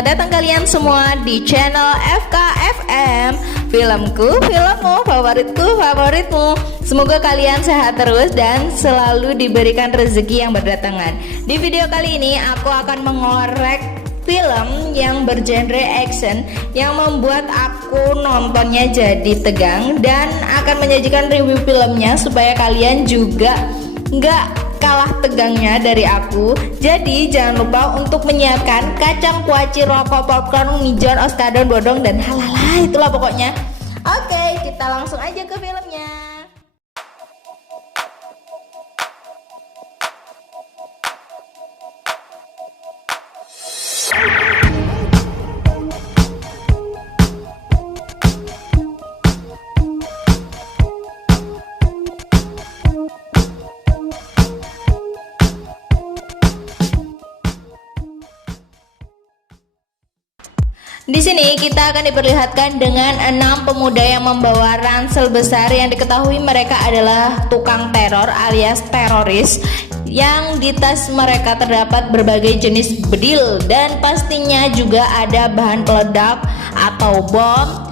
Selamat datang kalian semua di channel FKFM. Filmku, filmmu, favoritku, favoritmu. Semoga kalian sehat terus dan selalu diberikan rezeki yang berdatangan. Di video kali ini aku akan mengorek film yang bergenre action yang membuat aku nontonnya jadi tegang, dan akan menyajikan review filmnya supaya kalian juga nggak kalah tegangnya dari aku. Jadi jangan lupa untuk menyiapkan kacang, kuaci, rokok, popcorn, mijon, oskadon, bodong, dan halalah itulah pokoknya. Oke, kita langsung aja ke filmnya. Di sini kita akan diperlihatkan dengan 6 pemuda yang membawa ransel besar yang diketahui mereka adalah tukang teror alias teroris, yang di tas mereka terdapat berbagai jenis bedil dan pastinya juga ada bahan peledak atau bom.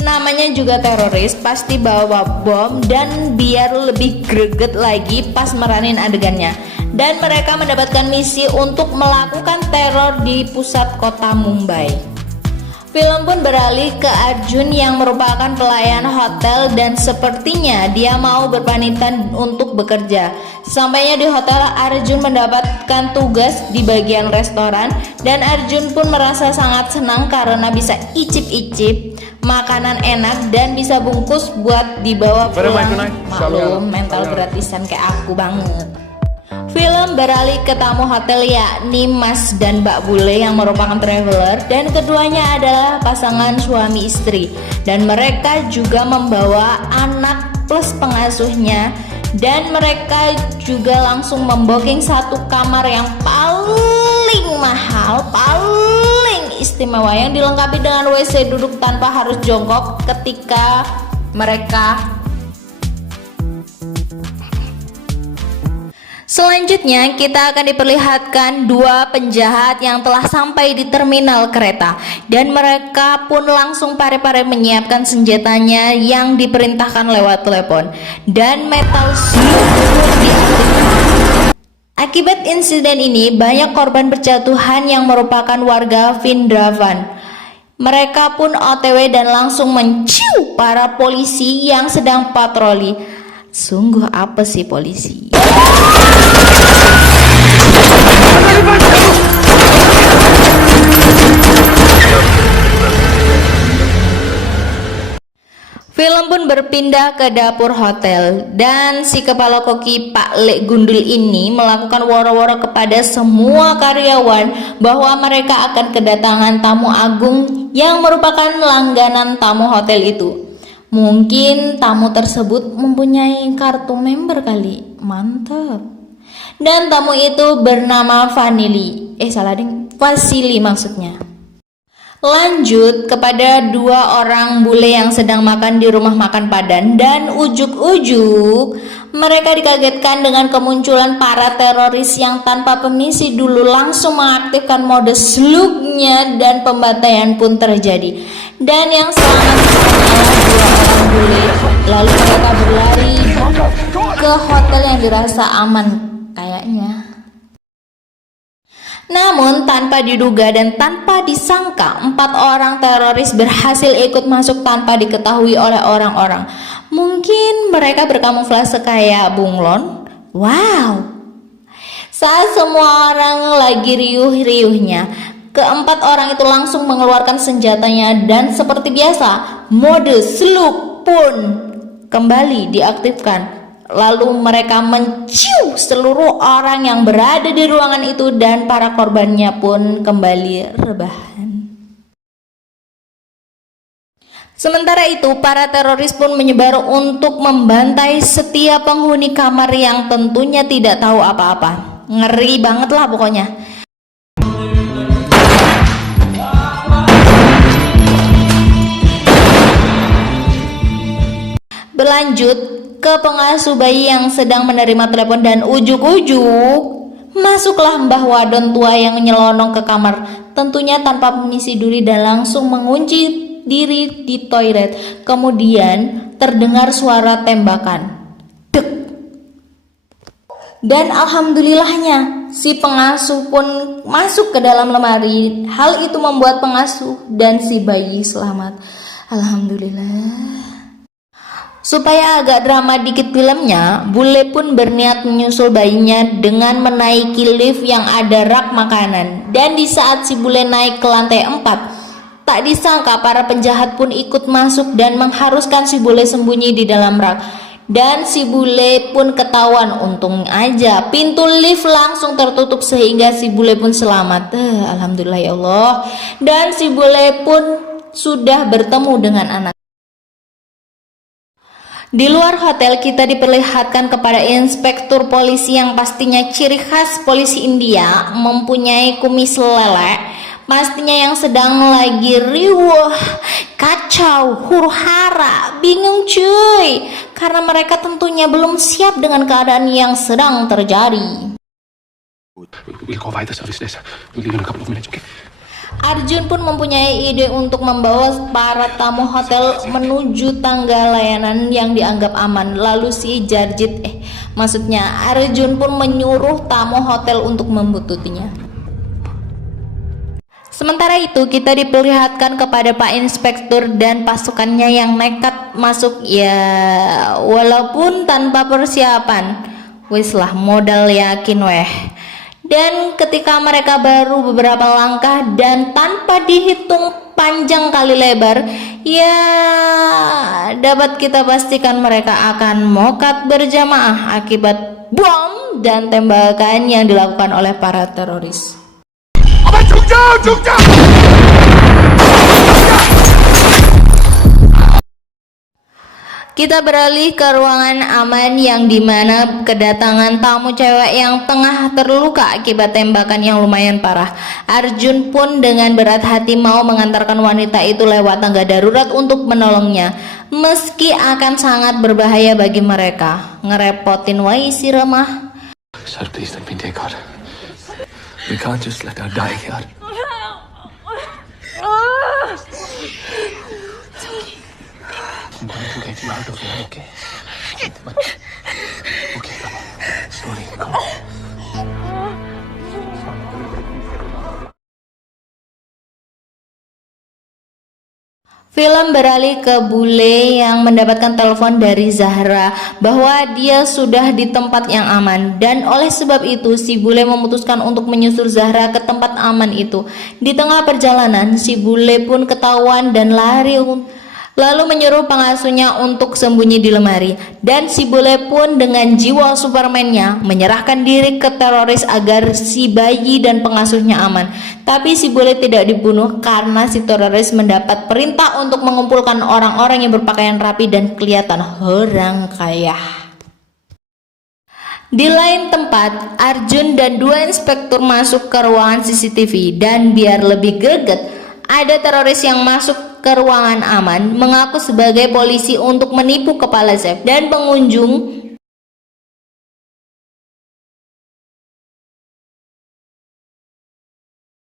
Namanya juga teroris, pasti bawa bom, dan biar lebih greget lagi pas meranin adegannya. Dan mereka mendapatkan misi untuk melakukan teror di pusat kota Mumbai. Film pun beralih ke Arjun yang merupakan pelayan hotel, dan sepertinya dia mau berpamitan untuk bekerja. Sampainya di hotel, Arjun mendapatkan tugas di bagian restoran, dan Arjun pun merasa sangat senang karena bisa icip-icip makanan enak dan bisa bungkus buat dibawa pulang. Maklum, mental gratisan kayak aku banget. Film beralih ke tamu hotel, yakni Mas dan Mbak Bule yang merupakan traveler, dan keduanya adalah pasangan suami istri, dan mereka juga membawa anak plus pengasuhnya, dan mereka juga langsung membooking satu kamar yang paling mahal, paling istimewa, yang dilengkapi dengan WC duduk tanpa harus jongkok ketika mereka. Selanjutnya kita akan diperlihatkan dua penjahat yang telah sampai di terminal kereta, dan mereka pun langsung pare-pare menyiapkan senjatanya yang diperintahkan lewat telepon, dan metal slug diaktifkan. Akibat insiden ini banyak korban berjatuhan yang merupakan warga Vrindavan. Mereka pun OTW dan langsung menciu para polisi yang sedang patroli. Sungguh apa sih polisi? Film pun berpindah ke dapur hotel, dan si kepala koki Pak Lek Gundul ini melakukan woro-woro kepada semua karyawan bahwa mereka akan kedatangan tamu agung yang merupakan langganan tamu hotel itu. Mungkin tamu tersebut mempunyai kartu member kali, mantap. Dan tamu itu bernama Vasili maksudnya. Lanjut kepada dua orang bule yang sedang makan di rumah makan Padan, dan ujuk-ujuk mereka dikagetkan dengan kemunculan para teroris yang tanpa permisi dulu langsung mengaktifkan mode slugnya, dan pembantaian pun terjadi. Dan yang sangat adalah dua orang bule, lalu mereka berlari ke hotel yang dirasa aman kayaknya. Namun tanpa diduga dan tanpa disangka, 4 orang teroris berhasil ikut masuk tanpa diketahui oleh orang-orang. Mungkin mereka berkamuflase kayak bunglon. Wow. Saat semua orang lagi riuh-riuhnya, keempat orang itu langsung mengeluarkan senjatanya, dan seperti biasa mode slug pun kembali diaktifkan. Lalu mereka mencium seluruh orang yang berada di ruangan itu, dan para korbannya pun kembali rebahan. Sementara itu para teroris pun menyebar untuk membantai setiap penghuni kamar yang tentunya tidak tahu apa-apa. Ngeri banget lah pokoknya. Berlanjut ke pengasuh bayi yang sedang menerima telepon, dan ujuk-ujuk Masuklah Mbah Wadon tua yang nyelonong ke kamar, tentunya tanpa permisi Duri, dan langsung mengunci diri di toilet. Kemudian terdengar suara tembakan. Dek. Dan alhamdulillahnya si pengasuh pun masuk ke dalam lemari. Hal itu membuat pengasuh dan si bayi selamat. Alhamdulillah. Supaya agak drama dikit filmnya, bule pun berniat menyusul bayinya dengan menaiki lift yang ada rak makanan. Dan di saat si bule naik ke lantai 4, tak disangka para penjahat pun ikut masuk dan mengharuskan si bule sembunyi di dalam rak. Dan si bule pun ketahuan. Untung aja pintu lift langsung tertutup sehingga si bule pun selamat. Alhamdulillah ya Allah. Dan si bule pun sudah bertemu dengan anak. Di luar hotel kita diperlihatkan kepada inspektur polisi yang pastinya ciri khas polisi India, mempunyai kumis lelek, pastinya yang sedang lagi riuh, kacau, huru-hara, bingung cuy, karena mereka tentunya belum siap dengan keadaan yang sedang terjadi. We'll go by the service desk. We'll leave in a couple of minutes, okay? Arjun pun mempunyai ide untuk membawa para tamu hotel menuju tangga layanan yang dianggap aman. Lalu si maksudnya Arjun pun menyuruh tamu hotel untuk membututinya. Sementara itu kita diperlihatkan kepada Pak Inspektur dan pasukannya yang nekat masuk, ya walaupun tanpa persiapan. Wis lah modal yakin weh. Dan ketika mereka baru beberapa langkah dan tanpa dihitung panjang kali lebar, ya dapat kita pastikan mereka akan mokat berjamaah akibat bom dan tembakan yang dilakukan oleh para teroris. Kita beralih ke ruangan aman yang dimana kedatangan tamu cewek yang tengah terluka akibat tembakan yang lumayan parah. Arjun pun dengan berat hati mau mengantarkan wanita itu lewat tangga darurat untuk menolongnya, meski akan sangat berbahaya bagi mereka. Ngerepotin wai si remah. Sir, please let me take her. We can't just let her die here. I'm going to get you out of here, okay? Okay, come on. Slowly, come on. Film beralih ke bule yang mendapatkan telepon dari Zahra bahwa dia sudah di tempat yang aman, dan oleh sebab itu si bule memutuskan untuk menyusul Zahra ke tempat aman itu. Di tengah perjalanan si bule pun ketahuan dan lari, lalu menyuruh pengasuhnya untuk sembunyi di lemari. Dan si bule pun dengan jiwa supermannya menyerahkan diri ke teroris agar si bayi dan pengasuhnya aman. Tapi si bule tidak dibunuh karena si teroris mendapat perintah untuk mengumpulkan orang-orang yang berpakaian rapi dan kelihatan orang kaya. Di lain tempat, Arjun dan dua inspektur masuk ke ruangan CCTV, dan biar lebih greget, ada teroris yang masuk ke ruangan aman mengaku sebagai polisi untuk menipu kepala Zef dan pengunjung.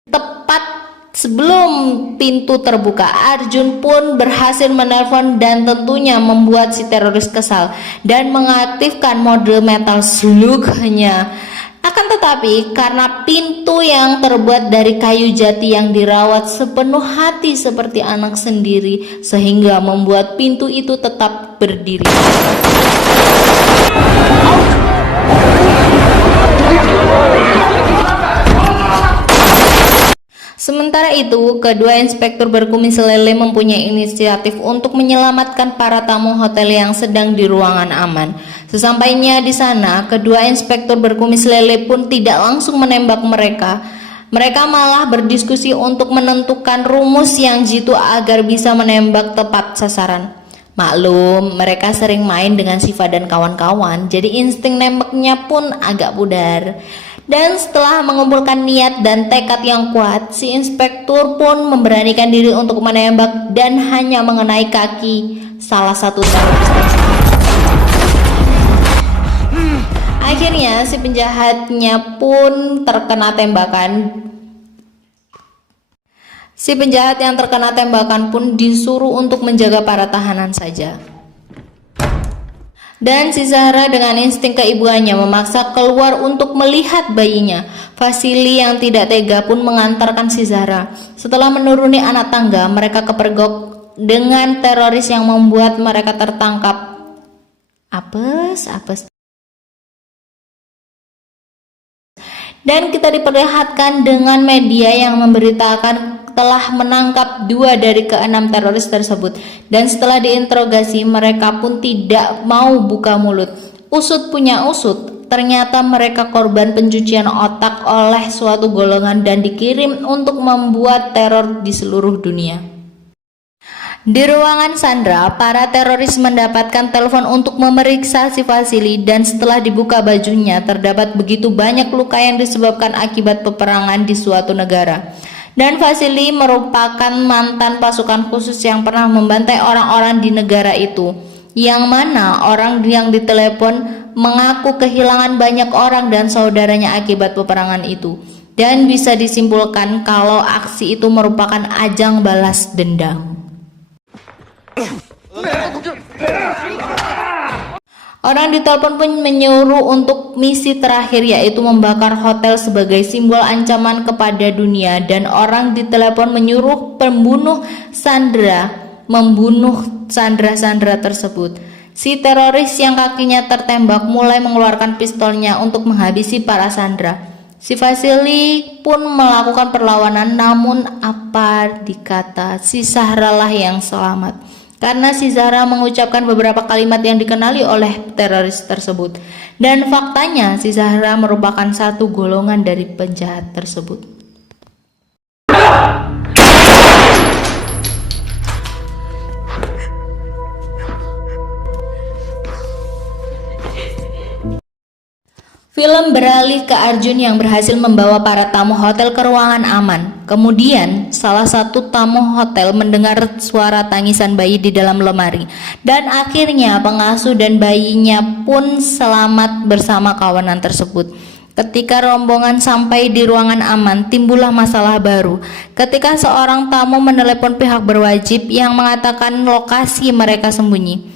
Tepat sebelum pintu terbuka, Arjun pun berhasil menelpon dan tentunya membuat si teroris kesal dan mengaktifkan mode metal slugnya. Akan tetapi karena pintu yang terbuat dari kayu jati yang dirawat sepenuh hati seperti anak sendiri, sehingga membuat pintu itu tetap berdiri. Sementara itu, kedua inspektur berkumis lele mempunyai inisiatif untuk menyelamatkan para tamu hotel yang sedang di ruangan aman. Sesampainya di sana, kedua inspektur berkumis lele pun tidak langsung menembak mereka. Mereka malah berdiskusi untuk menentukan rumus yang jitu agar bisa menembak tepat sasaran. Maklum, mereka sering main dengan Siva dan kawan-kawan, jadi insting nembaknya pun agak pudar. Dan setelah mengumpulkan niat dan tekad yang kuat, si inspektur pun memberanikan diri untuk menembak dan hanya mengenai kaki salah satu teroris. Akhirnya si penjahatnya pun terkena tembakan. Si penjahat yang terkena tembakan pun disuruh untuk menjaga para tahanan saja. Dan si Zahra dengan insting keibuannya memaksa keluar untuk melihat bayinya. Vasily yang tidak tega pun mengantarkan si Zahra. Setelah menuruni anak tangga, mereka kepergok dengan teroris yang membuat mereka tertangkap. Apes. Dan kita diperlihatkan dengan media yang memberitakan telah menangkap 2 dari ke-6 teroris tersebut. Dan setelah diinterogasi, mereka pun tidak mau buka mulut. Usut punya usut, ternyata mereka korban pencucian otak oleh suatu golongan dan dikirim untuk membuat teror di seluruh dunia. Di ruangan Sandra, para teroris mendapatkan telepon untuk memeriksa si Vasily, dan setelah dibuka bajunya terdapat begitu banyak luka yang disebabkan akibat peperangan di suatu negara. Dan Vasily merupakan mantan pasukan khusus yang pernah membantai orang-orang di negara itu, yang mana orang yang ditelepon mengaku kehilangan banyak orang dan saudaranya akibat peperangan itu, dan bisa disimpulkan kalau aksi itu merupakan ajang balas dendam. Orang ditelepon pun menyuruh untuk misi terakhir, yaitu membakar hotel sebagai simbol ancaman kepada dunia, dan orang ditelepon menyuruh pembunuh Sandra membunuh Sandra tersebut. Si teroris yang kakinya tertembak mulai mengeluarkan pistolnya untuk menghabisi para Sandra. Si Vasily pun melakukan perlawanan, namun apa dikata si Zahra lah yang selamat, karena si Zahra mengucapkan beberapa kalimat yang dikenali oleh teroris tersebut. Dan faktanya si Zahra merupakan satu golongan dari penjahat tersebut. Film beralih ke Arjun yang berhasil membawa para tamu hotel ke ruangan aman. Kemudian, salah satu tamu hotel mendengar suara tangisan bayi di dalam lemari. Dan akhirnya pengasuh dan bayinya pun selamat bersama kawanan tersebut. Ketika rombongan sampai di ruangan aman, timbullah masalah baru. Ketika seorang tamu menelepon pihak berwajib yang mengatakan lokasi mereka sembunyi.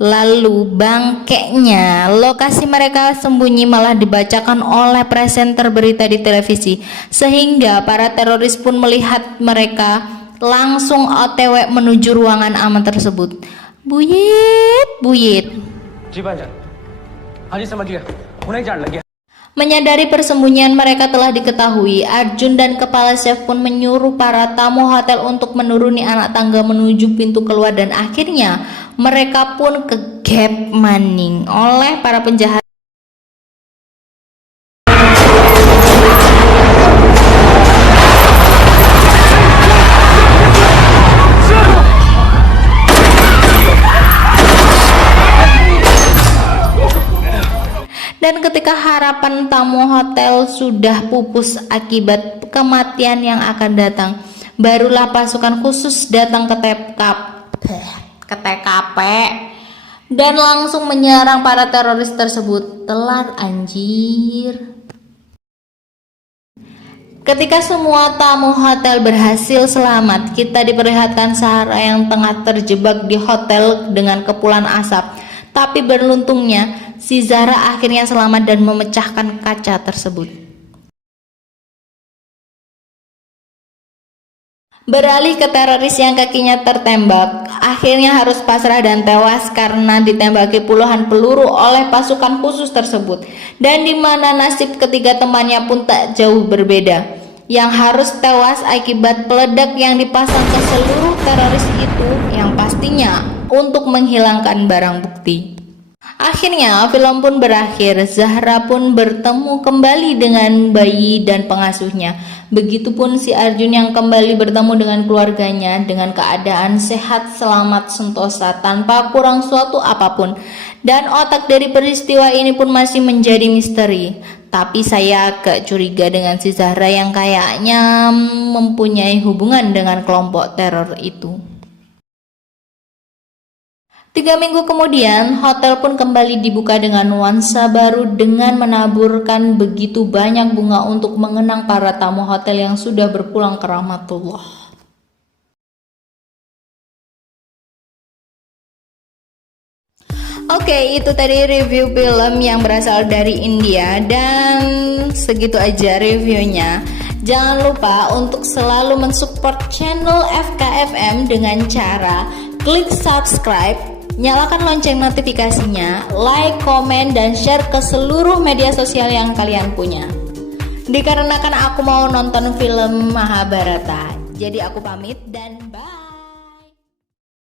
Lalu bangkeknya lokasi mereka sembunyi malah dibacakan oleh presenter berita di televisi, sehingga para teroris pun melihat mereka langsung OTW menuju ruangan aman tersebut. Buyit. Menyadari persembunyian mereka telah diketahui, Arjun dan kepala chef pun menyuruh para tamu hotel untuk menuruni anak tangga menuju pintu keluar, dan akhirnya mereka pun kegep maning oleh para penjahat. Dan ketika harapan tamu hotel sudah pupus akibat kematian yang akan datang, barulah pasukan khusus datang ke TKP dan langsung menyerang para teroris tersebut. Telat anjir. Ketika semua tamu hotel berhasil selamat, kita diperlihatkan Zahra yang tengah terjebak di hotel dengan kepulan asap. Tapi beruntungnya si Zahra akhirnya selamat dan memecahkan kaca tersebut. Beralih ke teroris yang kakinya tertembak, akhirnya harus pasrah dan tewas karena ditembaki puluhan peluru oleh pasukan khusus tersebut. Dan di mana nasib ketiga temannya pun tak jauh berbeda, yang harus tewas akibat peledak yang dipasang ke seluruh teroris itu, yang pastinya untuk menghilangkan barang bukti. Akhirnya film pun berakhir. Zahra pun bertemu kembali dengan bayi dan pengasuhnya. Begitupun si Arjun yang kembali bertemu dengan keluarganya dengan keadaan sehat, selamat, sentosa, tanpa kurang suatu apapun. Dan otak dari peristiwa ini pun masih menjadi misteri. Tapi saya agak curiga dengan si Zahra yang kayaknya mempunyai hubungan dengan kelompok teror itu. 3 minggu kemudian, hotel pun kembali dibuka dengan nuansa baru dengan menaburkan begitu banyak bunga untuk mengenang para tamu hotel yang sudah berpulang ke rahmatullah. Oke, itu tadi review film yang berasal dari India dan segitu aja reviewnya. Jangan lupa untuk selalu mensupport channel FKFM dengan cara klik subscribe, nyalakan lonceng notifikasinya, like, komen, dan share ke seluruh media sosial yang kalian punya. Dikarenakan aku mau nonton film Mahabharata, jadi aku pamit dan